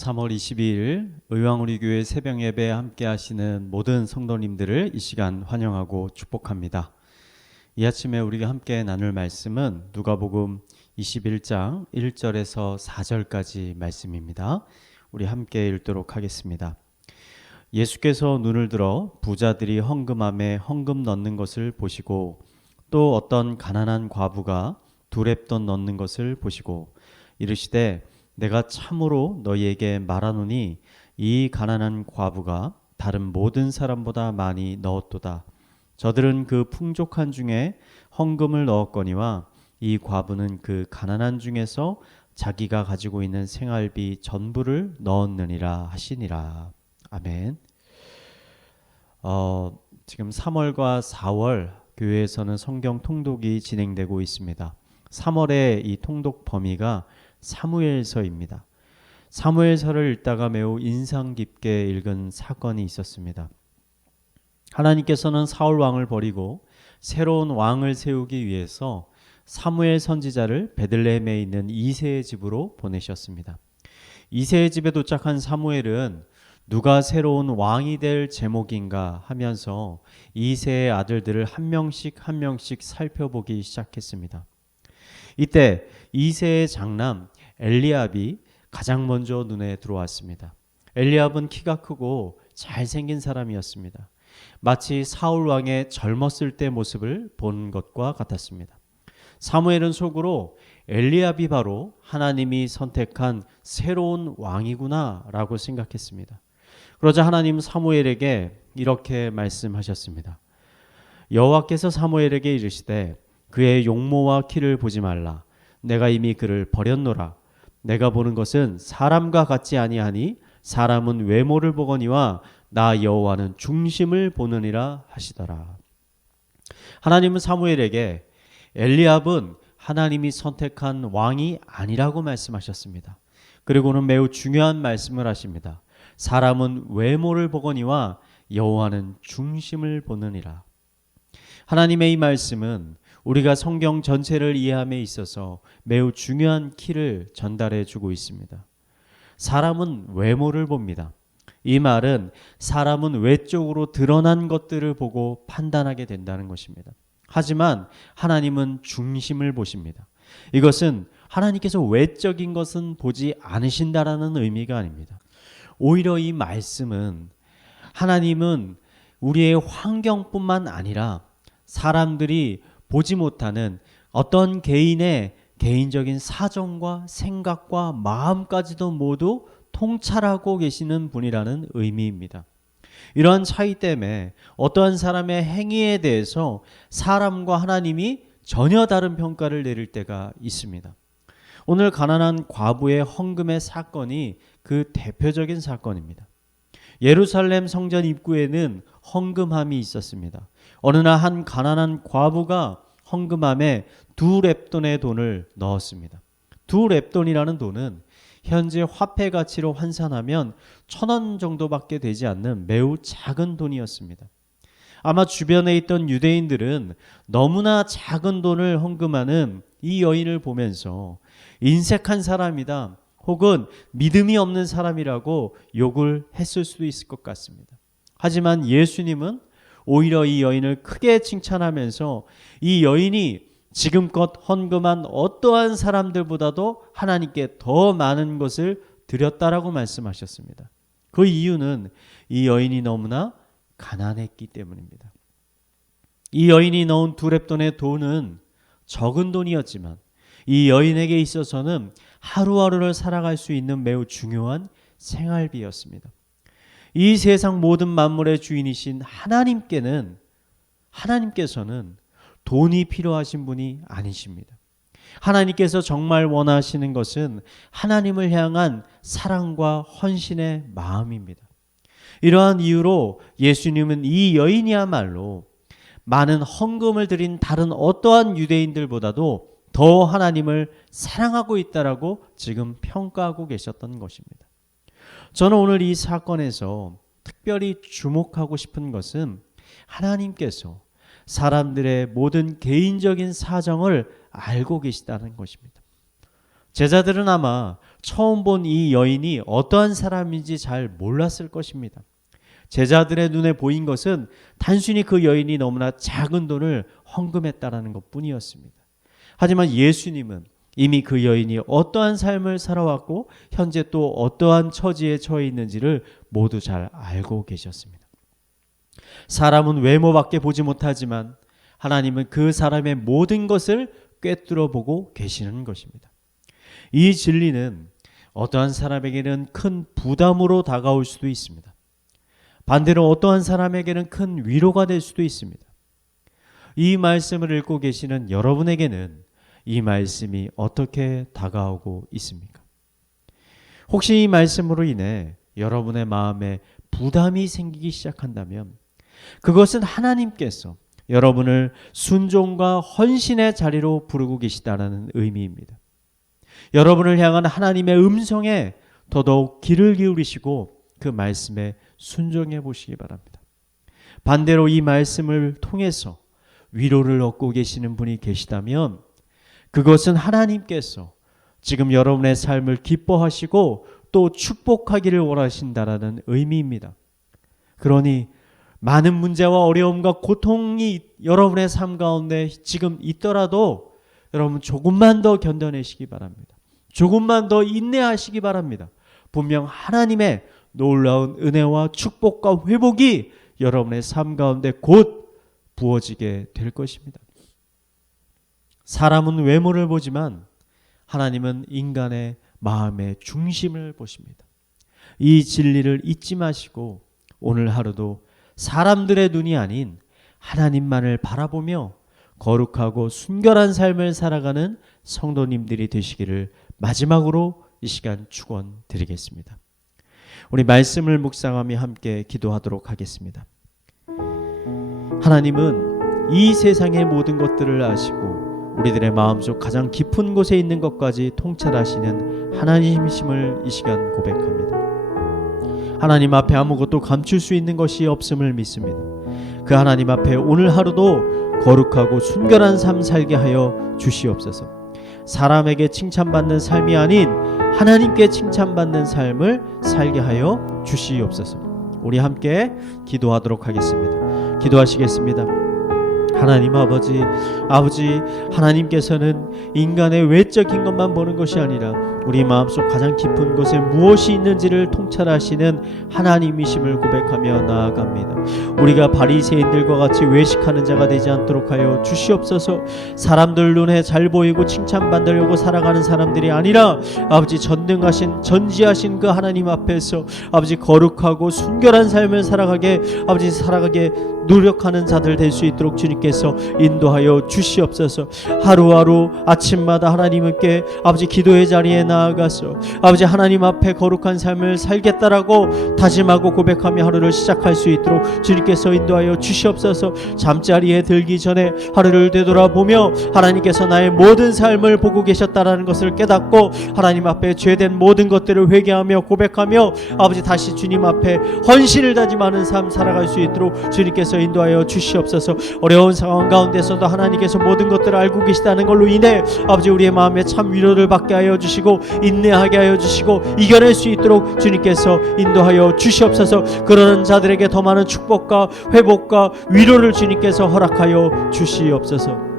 3월 22일 의왕우리교회 새벽예배에 함께 하시는 모든 성도님들을 이 시간 환영하고 축복합니다. 이 아침에 우리가 함께 나눌 말씀은 누가복음 21장 1절에서 4절까지 말씀입니다. 우리 함께 읽도록 하겠습니다. 예수께서 눈을 들어 부자들이 헌금함에 헌금 넣는 것을 보시고 또 어떤 가난한 과부가 두 렙돈 넣는 것을 보시고 이르시되 내가 참으로 너희에게 말하노니 이 가난한 과부가 다른 모든 사람보다 많이 넣었도다. 저들은 그 풍족한 중에 헌금을 넣었거니와 이 과부는 그 가난한 중에서 자기가 가지고 있는 생활비 전부를 넣었느니라 하시니라. 아멘. 지금 3월과 4월 교회에서는 성경 통독이 진행되고 있습니다. 3월에 이 통독 범위가 사무엘서입니다. 사무엘서를 읽다가 매우 인상 깊게 읽은 사건이 있었습니다. 하나님께서는 사울 왕을 버리고 새로운 왕을 세우기 위해서 사무엘 선지자를 베들레헴에 있는 이새의 집으로 보내셨습니다. 이새의 집에 도착한 사무엘은 누가 새로운 왕이 될 제목인가 하면서 이새의 아들들을 한 명씩 살펴보기 시작했습니다. 이때 이새의 장남 엘리압이 가장 먼저 눈에 들어왔습니다. 엘리압은 키가 크고 잘생긴 사람이었습니다. 마치 사울 왕의 젊었을 때 모습을 본 것과 같았습니다. 사무엘은 속으로 엘리압이 바로 하나님이 선택한 새로운 왕이구나 라고 생각했습니다. 그러자 하나님 사무엘에게 이렇게 말씀하셨습니다. 여호와께서 사무엘에게 이르시되 그의 용모와 키를 보지 말라. 내가 이미 그를 버렸노라. 내가 보는 것은 사람과 같지 아니하니 사람은 외모를 보거니와 나 여호와는 중심을 보느니라 하시더라. 하나님은 사무엘에게 엘리압은 하나님이 선택한 왕이 아니라고 말씀하셨습니다. 그리고는 매우 중요한 말씀을 하십니다. 사람은 외모를 보거니와 여호와는 중심을 보느니라. 하나님의 이 말씀은 우리가 성경 전체를 이해함에 있어서 매우 중요한 키를 전달해 주고 있습니다. 사람은 외모를 봅니다. 이 말은 사람은 외적으로 드러난 것들을 보고 판단하게 된다는 것입니다. 하지만 하나님은 중심을 보십니다. 이것은 하나님께서 외적인 것은 보지 않으신다라는 의미가 아닙니다. 오히려 이 말씀은 하나님은 우리의 환경뿐만 아니라 사람들이 보지 못하는 어떤 개인의 개인적인 사정과 생각과 마음까지도 모두 통찰하고 계시는 분이라는 의미입니다. 이러한 차이 때문에 어떠한 사람의 행위에 대해서 사람과 하나님이 전혀 다른 평가를 내릴 때가 있습니다. 오늘 가난한 과부의 헌금의 사건이 그 대표적인 사건입니다. 예루살렘 성전 입구에는 헌금함이 있었습니다. 어느 날 한 가난한 과부가 헌금함에 두 렙돈의 돈을 넣었습니다. 두 렙돈이라는 돈은 현재 화폐 가치로 환산하면 1,000원 정도밖에 되지 않는 매우 작은 돈이었습니다. 아마 주변에 있던 유대인들은 너무나 작은 돈을 헌금하는 이 여인을 보면서 인색한 사람이다 혹은 믿음이 없는 사람이라고 욕을 했을 수도 있을 것 같습니다. 하지만 예수님은 오히려 이 여인을 크게 칭찬하면서 이 여인이 지금껏 헌금한 어떠한 사람들보다도 하나님께 더 많은 것을 드렸다라고 말씀하셨습니다. 그 이유는 이 여인이 너무나 가난했기 때문입니다. 이 여인이 넣은 두 렙돈의 돈은 적은 돈이었지만 이 여인에게 있어서는 하루하루를 살아갈 수 있는 매우 중요한 생활비였습니다. 이 세상 모든 만물의 주인이신 하나님께서는 돈이 필요하신 분이 아니십니다. 하나님께서 정말 원하시는 것은 하나님을 향한 사랑과 헌신의 마음입니다. 이러한 이유로 예수님은 이 여인이야말로 많은 헌금을 드린 다른 어떠한 유대인들보다도 더 하나님을 사랑하고 있다라고 지금 평가하고 계셨던 것입니다. 저는 오늘 이 사건에서 특별히 주목하고 싶은 것은 하나님께서 사람들의 모든 개인적인 사정을 알고 계시다는 것입니다. 제자들은 아마 처음 본 이 여인이 어떠한 사람인지 잘 몰랐을 것입니다. 제자들의 눈에 보인 것은 단순히 그 여인이 너무나 작은 돈을 헌금했다라는 것뿐이었습니다. 하지만 예수님은 이미 그 여인이 어떠한 삶을 살아왔고 현재 또 어떠한 처지에 처해 있는지를 모두 잘 알고 계셨습니다. 사람은 외모밖에 보지 못하지만 하나님은 그 사람의 모든 것을 꿰뚫어 보고 계시는 것입니다. 이 진리는 어떠한 사람에게는 큰 부담으로 다가올 수도 있습니다. 반대로 어떠한 사람에게는 큰 위로가 될 수도 있습니다. 이 말씀을 읽고 계시는 여러분에게는 이 말씀이 어떻게 다가오고 있습니까? 혹시 이 말씀으로 인해 여러분의 마음에 부담이 생기기 시작한다면 그것은 하나님께서 여러분을 순종과 헌신의 자리로 부르고 계시다라는 의미입니다. 여러분을 향한 하나님의 음성에 더더욱 귀를 기울이시고 그 말씀에 순종해 보시기 바랍니다. 반대로 이 말씀을 통해서 위로를 얻고 계시는 분이 계시다면 그것은 하나님께서 지금 여러분의 삶을 기뻐하시고 또 축복하기를 원하신다라는 의미입니다. 그러니 많은 문제와 어려움과 고통이 여러분의 삶 가운데 지금 있더라도 여러분 조금만 더 견뎌내시기 바랍니다. 조금만 더 인내하시기 바랍니다. 분명 하나님의 놀라운 은혜와 축복과 회복이 여러분의 삶 가운데 곧 부어지게 될 것입니다. 사람은 외모를 보지만 하나님은 인간의 마음의 중심을 보십니다. 이 진리를 잊지 마시고 오늘 하루도 사람들의 눈이 아닌 하나님만을 바라보며 거룩하고 순결한 삶을 살아가는 성도님들이 되시기를 마지막으로 이 시간 축원드리겠습니다. 우리 말씀을 묵상하며 함께 기도하도록 하겠습니다. 하나님은 이 세상의 모든 것들을 아시고 우리들의 마음속 가장 깊은 곳에 있는 것까지 통찰하시는 하나님이심을 이 시간 고백합니다. 하나님 앞에 아무것도 감출 수 있는 것이 없음을 믿습니다. 그 하나님 앞에 오늘 하루도 거룩하고 순결한 삶 살게 하여 주시옵소서. 사람에게 칭찬받는 삶이 아닌 하나님께 칭찬받는 삶을 살게 하여 주시옵소서. 우리 함께 기도하도록 하겠습니다. 기도하시겠습니다. 하나님 아버지 하나님께서는 인간의 외적인 것만 보는 것이 아니라 우리 마음속 가장 깊은 곳에 무엇이 있는지를 통찰하시는 하나님이심을 고백하며 나아갑니다. 우리가 바리새인들과 같이 외식하는 자가 되지 않도록 하여 주시옵소서. 사람들 눈에 잘 보이고 칭찬받으려고 살아가는 사람들이 아니라 아버지 전지하신 그 하나님 앞에서 아버지 거룩하고 순결한 삶을 살아가게 노력하는 자들 될 수 있도록 주님께서 인도하여 주시옵소서. 하루하루 아침마다 하나님께 아버지 기도의 자리에 나아가서 아버지 하나님 앞에 거룩한 삶을 살겠다라고 다짐하고 고백하며 하루를 시작할 수 있도록 주님께서 인도하여 주시옵소서. 잠자리에 들기 전에 하루를 되돌아보며 하나님께서 나의 모든 삶을 보고 계셨다라는 것을 깨닫고 하나님 앞에 죄된 모든 것들을 회개하며 고백하며 아버지 다시 주님 앞에 헌신을 다짐하는 삶 살아갈 수 있도록 주님께서 인도하여 주시옵소서. 어려운 상황 가운데서도 하나님께서 모든 것들을 알고 계시다는 걸로 인해 아버지 우리의 마음에 참 위로를 받게 하여 주시고 인내하게 하여 주시고 이겨낼 수 있도록 주님께서 인도하여 주시옵소서. 그러는 자들에게 더 많은 축복과 회복과 위로를 주님께서 허락하여 주시옵소서.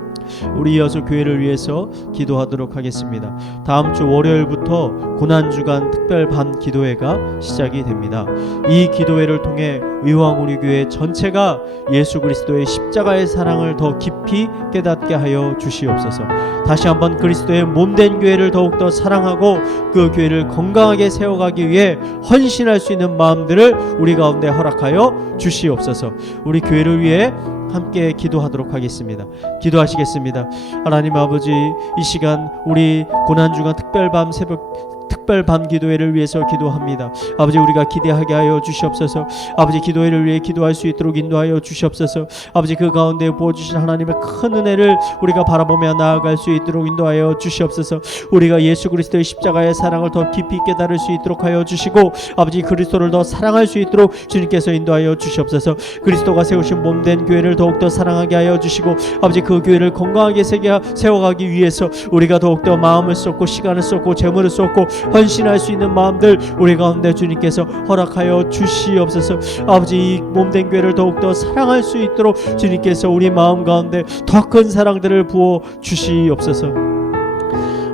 우리 이어서 교회를 위해서 기도하도록 하겠습니다. 다음 주 월요일부터 고난주간 특별 밤 기도회가 시작이 됩니다. 이 기도회를 통해 의왕우리교회 전체가 예수 그리스도의 십자가의 사랑을 더 깊이 깨닫게 하여 주시옵소서. 다시 한번 그리스도의 몸된 교회를 더욱더 사랑하고 그 교회를 건강하게 세워가기 위해 헌신할 수 있는 마음들을 우리 가운데 허락하여 주시옵소서. 우리 교회를 위해 함께 기도하도록 하겠습니다. 기도하시겠습니다. 하나님 아버지, 이 시간 우리 고난주간 특별밤 새벽 특별 밤 기도회를 위해서 기도합니다. 아버지 우리가 기대하게 하여 주시옵소서. 아버지 기도회를 위해 기도할 수 있도록 인도하여 주시옵소서. 아버지 그 가운데 부어주신 하나님의 큰 은혜를 우리가 바라보며 나아갈 수 있도록 인도하여 주시옵소서. 우리가 예수 그리스도의 십자가의 사랑을 더 깊이 깨달을 수 있도록 하여 주시고 아버지 그리스도를 더 사랑할 수 있도록 주님께서 인도하여 주시옵소서. 그리스도가 세우신 몸된 교회를 더욱더 사랑하게 하여 주시고 아버지 그 교회를 건강하게 세워가기 위해서 우리가 더욱더 마음을 쏟고 시간을 쏟고 재물을 쏟고 헌신할 수 있는 마음들 우리 가운데 주님께서 허락하여 주시옵소서. 아버지 이 몸된 교회를 더욱더 사랑할 수 있도록 주님께서 우리 마음 가운데 더 큰 사랑들을 부어 주시옵소서.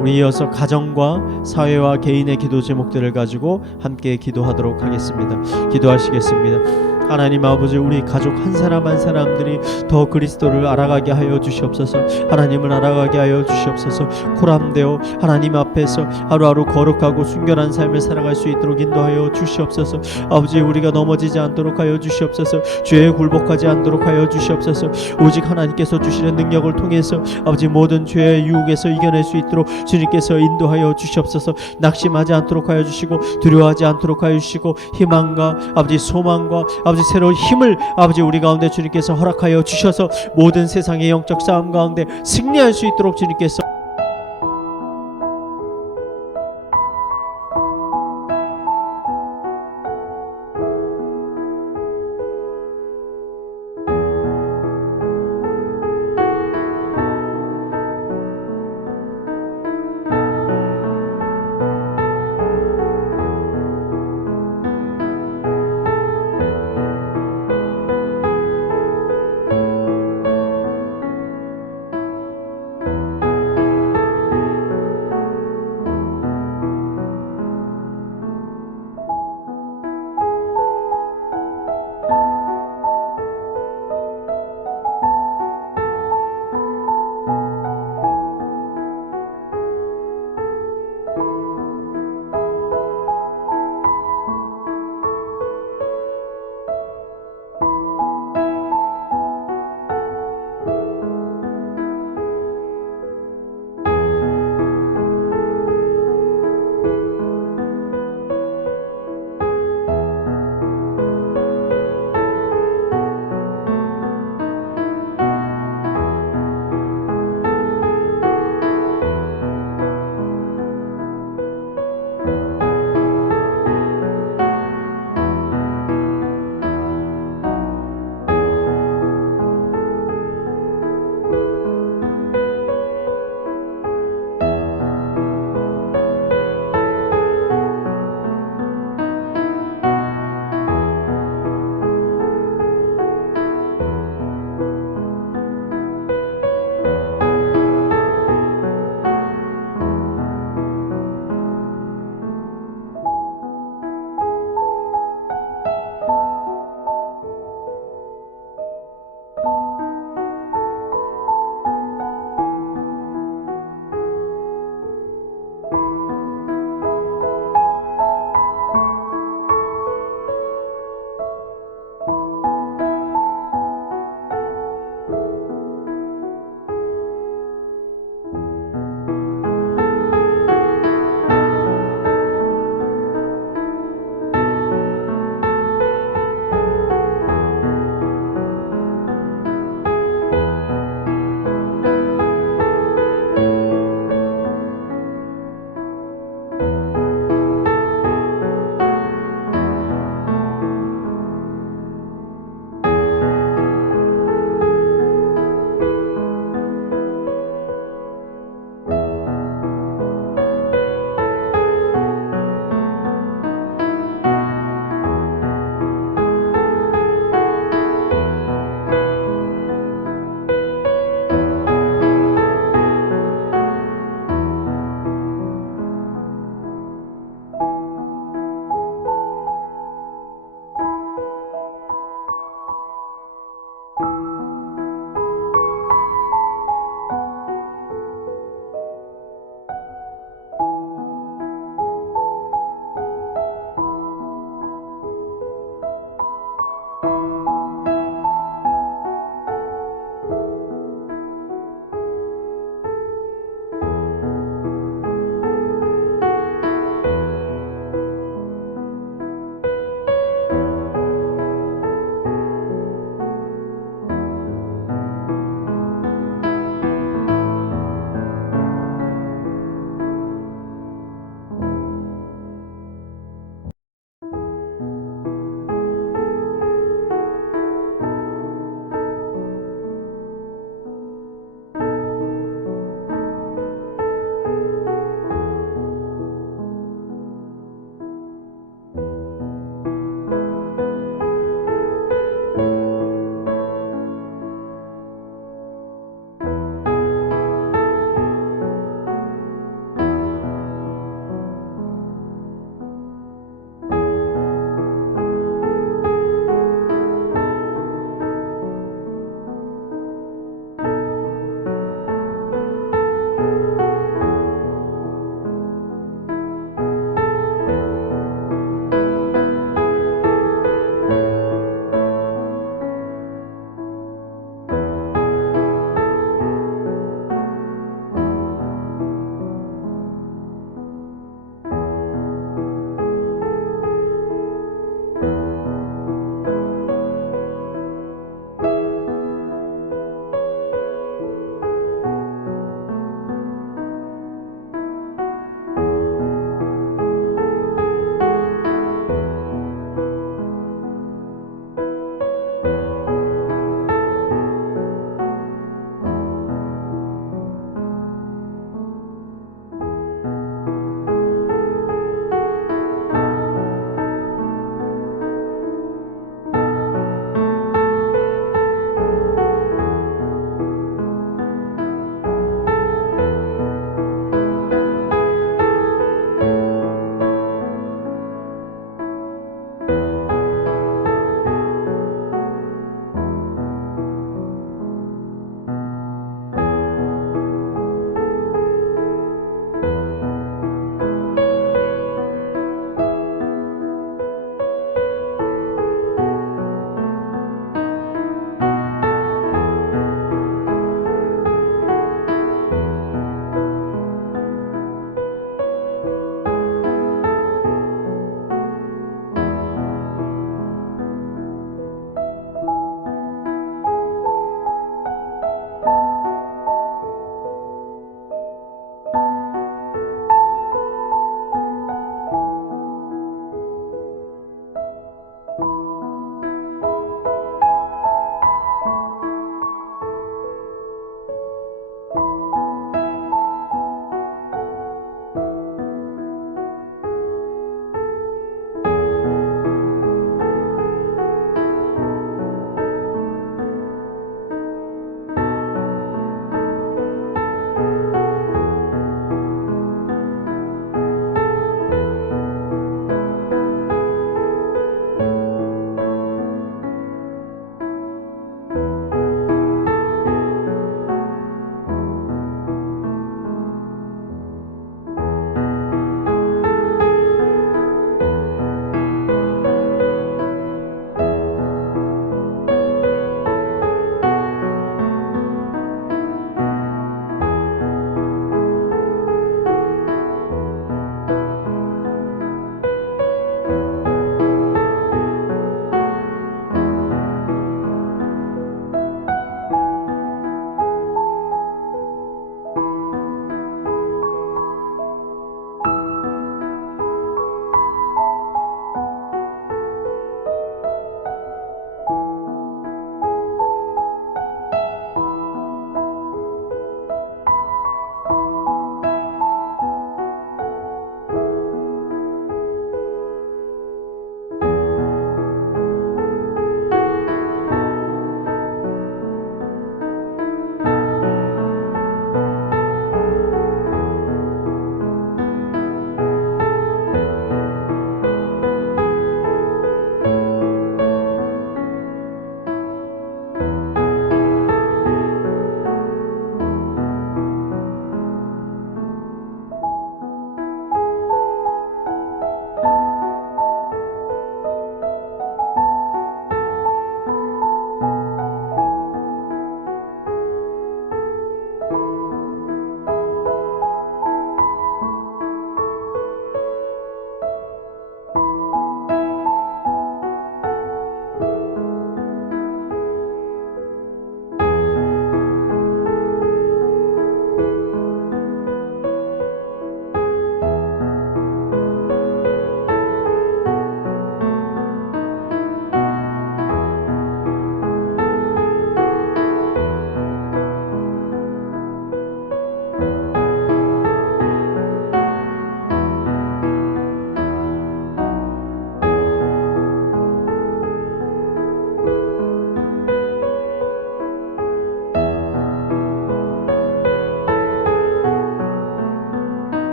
우리 이어서 가정과 사회와 개인의 기도 제목들을 가지고 함께 기도하도록 하겠습니다. 기도하시겠습니다. 하나님 아버지 우리 가족 한 사람 한 사람들이 더 그리스도를 알아가게 하여 주시옵소서. 하나님을 알아가게 하여 주시옵소서. 코람되어 하나님 앞에서 하루하루 거룩하고 순결한 삶을 살아갈 수 있도록 인도하여 주시옵소서. 아버지 우리가 넘어지지 않도록 하여 주시옵소서. 죄에 굴복하지 않도록 하여 주시옵소서. 오직 하나님께서 주시는 능력을 통해서 아버지 모든 죄의 유혹에서 이겨낼 수 있도록 주님께서 인도하여 주시옵소서. 낙심하지 않도록 하여 주시고 두려워하지 않도록 하여 주시고 희망과 아버지 소망과 아버지 새로운 힘을 아버지 우리 가운데 주님께서 허락하여 주셔서 모든 세상의 영적 싸움 가운데 승리할 수 있도록 주님께서